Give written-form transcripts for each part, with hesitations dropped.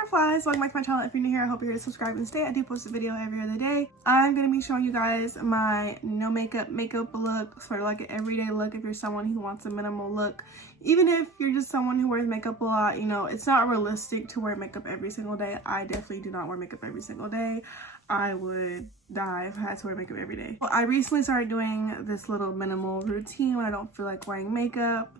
butterflies, welcome back to my channel. If you're new here, I hope you're here to subscribe and stay. I do post a video every other day. I'm going to be showing you guys my no makeup look, sort of like an everyday look if you're someone who wants a minimal look. Even if you're just someone who wears makeup a lot, you know, it's not realistic to wear makeup every single day. I definitely do not wear makeup every single day. I would die if I had to wear makeup every day. Well, I recently started doing this little minimal routine when I don't feel like wearing makeup,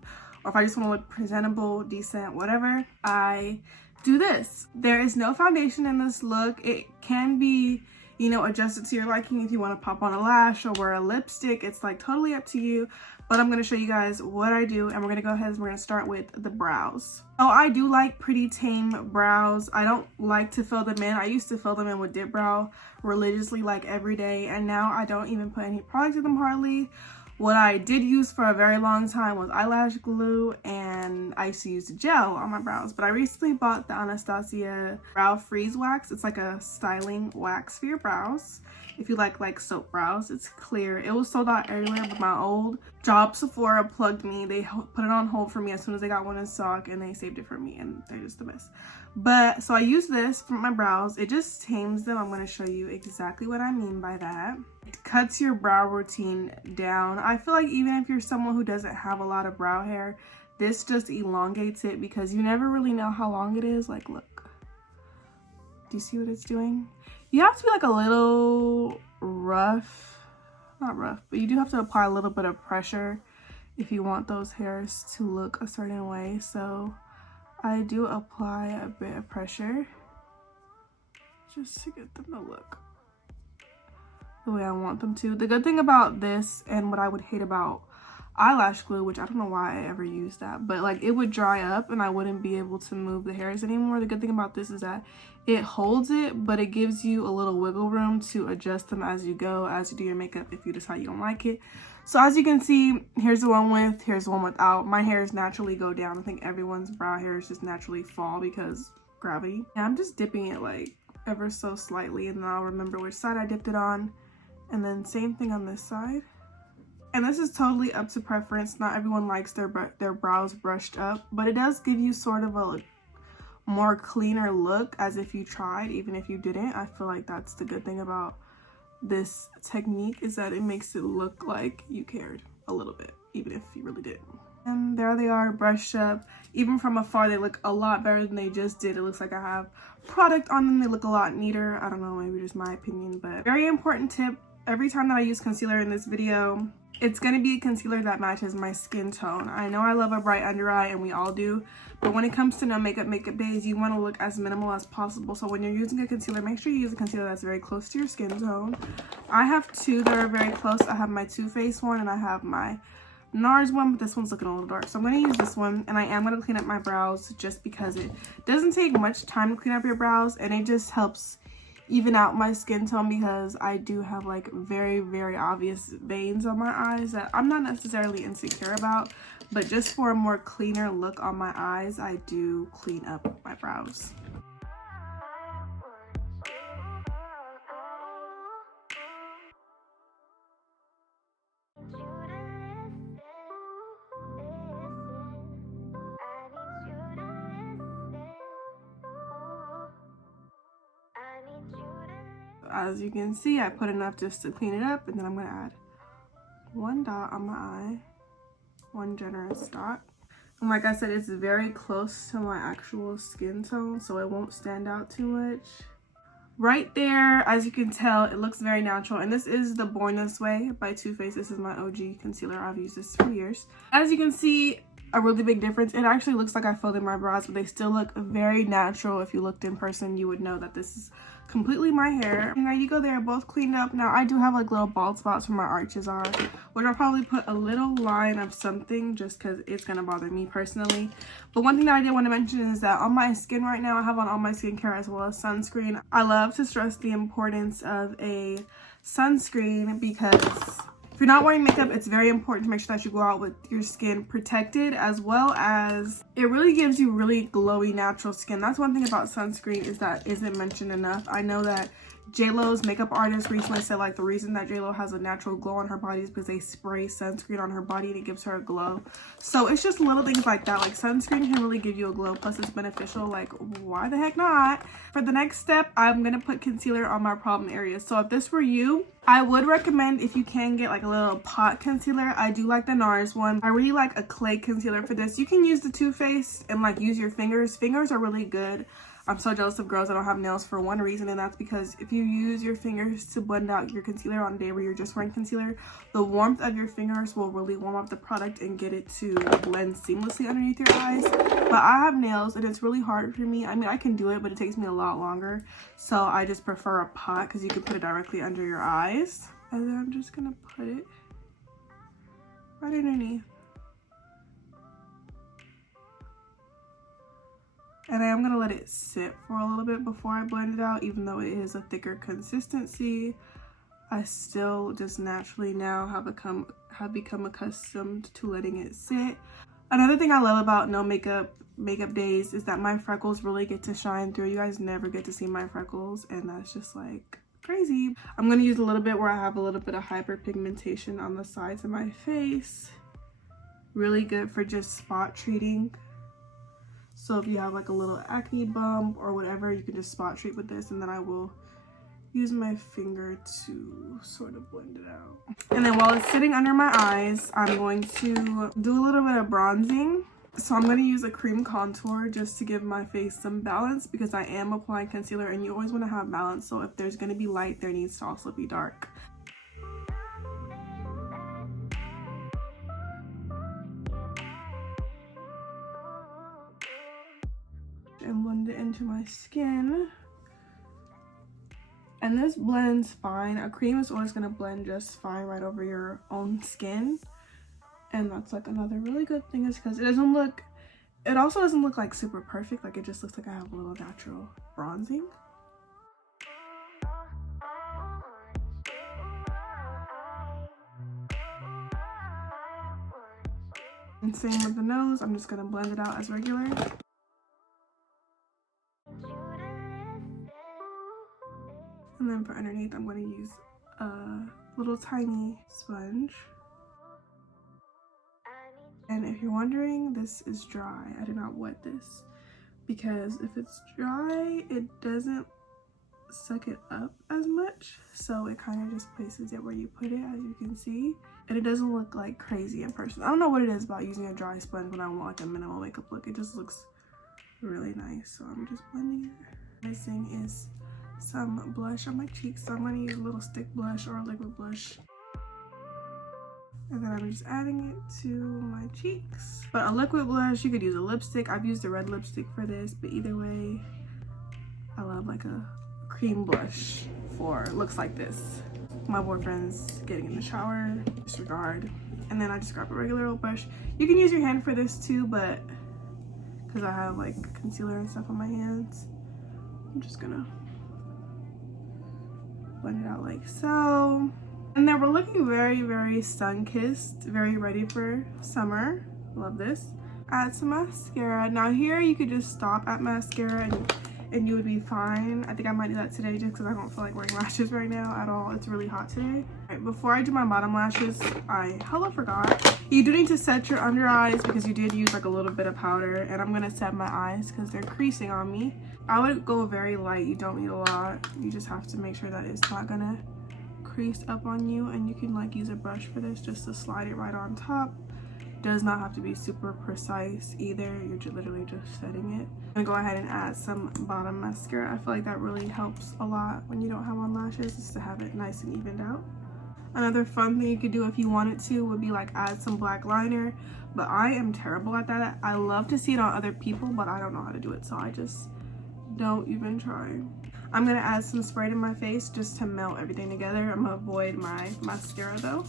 or if I just want to look presentable, decent, whatever, I do this. There is no foundation in this look. It can be, you know, adjusted to your liking if you want to pop on a lash or wear a lipstick. It's like totally up to you, but I'm going to show you guys what I do, and we're going to go ahead and we're going to start with the brows. Oh, I do like pretty tame brows. I don't like to fill them in. I used to fill them in with dip brow religiously, like every day, and now I don't even put any product in them hardly. What I did use for a very long time was eyelash glue, and I used to use gel on my brows. But I recently bought the Anastasia Brow Freeze Wax. It's like a styling wax for your brows. If you like soap brows, it's clear. It was sold out everywhere, but my old job, Sephora, plugged me. They put it on hold for me as soon as they got one in stock, and they saved it for me, and they're just the best. But so I use this for my brows. It just tames them. I'm going to show you exactly what I mean by that. It cuts your brow routine down. I feel like even if you're someone who doesn't have a lot of brow hair, this just elongates it because you never really know how long it is. Like, look. Do you see what it's doing? You have to be like a little rough. Not rough, but you do have to apply a little bit of pressure if you want those hairs to look a certain way. So I do apply a bit of pressure just to get them to look the way I want them to. The good thing about this, and what I would hate about eyelash glue, which I don't know why I ever used that, but like it would dry up and I wouldn't be able to move the hairs anymore. The good thing about this is that it holds it, but it gives you a little wiggle room to adjust them as you go, as you do your makeup if you decide you don't like it. So as you can see, here's the one with, here's the one without. My hairs naturally go down. I think everyone's brow hairs just naturally fall because gravity. And I'm just dipping it like ever so slightly, and then I'll remember which side I dipped it on. And then same thing on this side. And this is totally up to preference. Not everyone likes their brows brushed up, but it does give you sort of a more cleaner look as if you tried, even if you didn't. I feel like that's the good thing about this technique, is that it makes it look like you cared a little bit, even if you really didn't. And there they are, brushed up. Even from afar, they look a lot better than they just did. It looks like I have product on them. They look a lot neater. I don't know, maybe just my opinion, but very important tip. Every time that I use concealer in this video, it's going to be a concealer that matches my skin tone. I know I love a bright under eye, and we all do, but when it comes to no makeup days, you want to look as minimal as possible. So when you're using a concealer, make sure you use a concealer that's very close to your skin tone. I have two that are very close. I have my Too Faced one, and I have my NARS one, but this one's looking a little dark. So I'm going to use this one, and I am going to clean up my brows just because it doesn't take much time to clean up your brows, and it just helps even out my skin tone because I do have like very, very obvious veins on my eyes that I'm not necessarily insecure about, but just for a more cleaner look on my eyes, I do clean up my brows. As you can see, I put enough just to clean it up, and then I'm going to add one dot on my eye, one generous dot. And like I said, it's very close to my actual skin tone, so it won't stand out too much. Right there, as you can tell, it looks very natural, and this is the Born This Way by Too Faced. This is my OG concealer. I've used this for years. As you can see, a really big difference. It actually looks like I filled in my brows, but they still look very natural. If you looked in person, you would know that this is completely my hair. And there you go, they're both cleaned up. Now I do have like little bald spots where my arches are, which I'll probably put a little line of something just because it's gonna bother me personally. But one thing that I did want to mention is that on my skin right now, I have on all my skincare as well as sunscreen. I love to stress the importance of a sunscreen because if you're not wearing makeup, it's very important to make sure that you go out with your skin protected, as well as it really gives you really glowy natural skin. That's one thing about sunscreen is that isn't mentioned enough. I know that J-Lo's makeup artist recently said like the reason that J-Lo has a natural glow on her body is because they spray sunscreen on her body and it gives her a glow. So it's just little things like that. Like sunscreen can really give you a glow, plus it's beneficial. Like why the heck not? For the next step, I'm gonna put concealer on my problem areas. So if this were you, I would recommend, if you can, get like a little pot concealer. I do like the NARS one. I really like a clay concealer for this. You can use the Too Faced and like use your fingers. Fingers are really good. I'm so jealous of girls that don't have nails for one reason, and that's because if you use your fingers to blend out your concealer on a day where you're just wearing concealer, the warmth of your fingers will really warm up the product and get it to blend seamlessly underneath your eyes. But I have nails and it's really hard for me. I mean, I can do it, but it takes me a lot longer. So I just prefer a pot because you can put it directly under your eyes. And then I'm just gonna put it right underneath. And I am going to let it sit for a little bit before I blend it out. Even though it is a thicker consistency, I still just naturally now have become accustomed to letting it sit. Another thing I love about no makeup days is that my freckles really get to shine through. You guys never get to see my freckles, and that's just like crazy. I'm going to use a little bit where I have a little bit of hyperpigmentation on the sides of my face. Really good for just spot treating. So if you have like a little acne bump or whatever, you can just spot treat with this, and then I will use my finger to sort of blend it out. And then while it's sitting under my eyes, I'm going to do a little bit of bronzing. So I'm going to use a cream contour just to give my face some balance, because I am applying concealer and you always want to have balance. So if there's going to be light, there needs to also be dark. And blend it into my skin. And this blends fine. A cream is always going to blend just fine right over your own skin. And that's like another really good thing, is because it also doesn't look like super perfect. Like it just looks like I have a little natural bronzing. And same with the nose. I'm just going to blend it out as regular. And then for underneath, I'm going to use a little tiny sponge. And if you're wondering, this is dry. I did not wet this, because if it's dry, it doesn't suck it up as much. So it kind of just places it where you put it, as you can see. And it doesn't look like crazy in person. I don't know what it is about using a dry sponge when I want like a minimal makeup look. It just looks really nice. So I'm just blending it. Missing is some blush on my cheeks, so I'm going to use a little stick blush or a liquid blush, and then I'm just adding it to my cheeks. But a liquid blush, you could use a lipstick. I've used a red lipstick for this, but either way, I love like a cream blush for looks like this. My boyfriend's getting in the shower, disregard. And then I just grab a regular old brush. You can use your hand for this too, but because I have like concealer and stuff on my hands, I'm just gonna blend it out like so. And then we're looking very, very sun-kissed, very ready for summer. Love this. Add some mascara. Now here you could just stop at mascara and you would be fine. I think I might do that today just because I don't feel like wearing lashes right now at all. It's really hot today. Right, before I do my bottom lashes, I hella forgot. You do need to set your under eyes because you did use like a little bit of powder, and I'm gonna set my eyes because they're creasing on me. I would go very light. You don't need a lot. You just have to make sure that it's not gonna crease up on you, and you can like use a brush for this just to slide it right on top. Does not have to be super precise either. You're literally just setting it. I'm gonna go ahead and add some bottom mascara. I feel like that really helps a lot when you don't have on lashes, is to have it nice and evened out. Another fun thing you could do if you wanted to would be like add some black liner, but I am terrible at that. I love to see it on other people, but I don't know how to do it, so I just don't even try. I'm gonna add some spray to my face just to melt everything together. I'm gonna avoid my mascara though.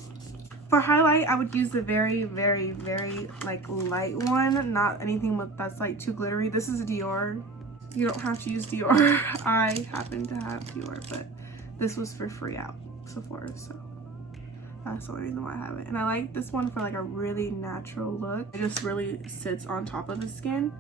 For highlight, I would use the very, very, very like light one, not anything that's like too glittery. This is Dior. You don't have to use Dior. I happen to have Dior, but this was for free at Sephora, so that's the only reason why I have it. And I like this one for like a really natural look. It just really sits on top of the skin,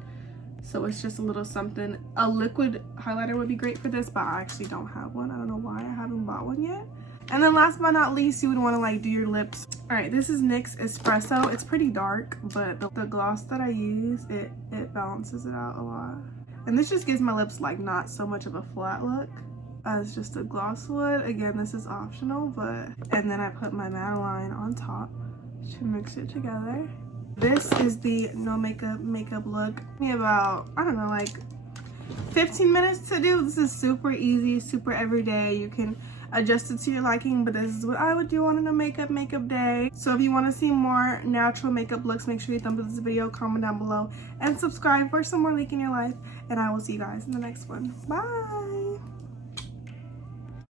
So it's just a little something. A liquid highlighter would be great for this, but I actually don't have one. I don't know why I haven't bought one yet. And then last but not least, you would want to like do your lips. All right, this is NYX Espresso. It's pretty dark, but the gloss that I use, it balances it out a lot. And this just gives my lips like not so much of a flat look as just a gloss would. Again, this is optional, but, and then I put my Madeline on top to mix it together. This is the no makeup look. Took me about, I don't know, like 15 minutes to do. This is super easy, super everyday. You can adjust it to your liking, but this is what I would do on a no makeup day. So if you want to see more natural makeup looks, make sure you thumb up this video, comment down below, and subscribe for some more Leek in your life. And I will see you guys in the next one. Bye.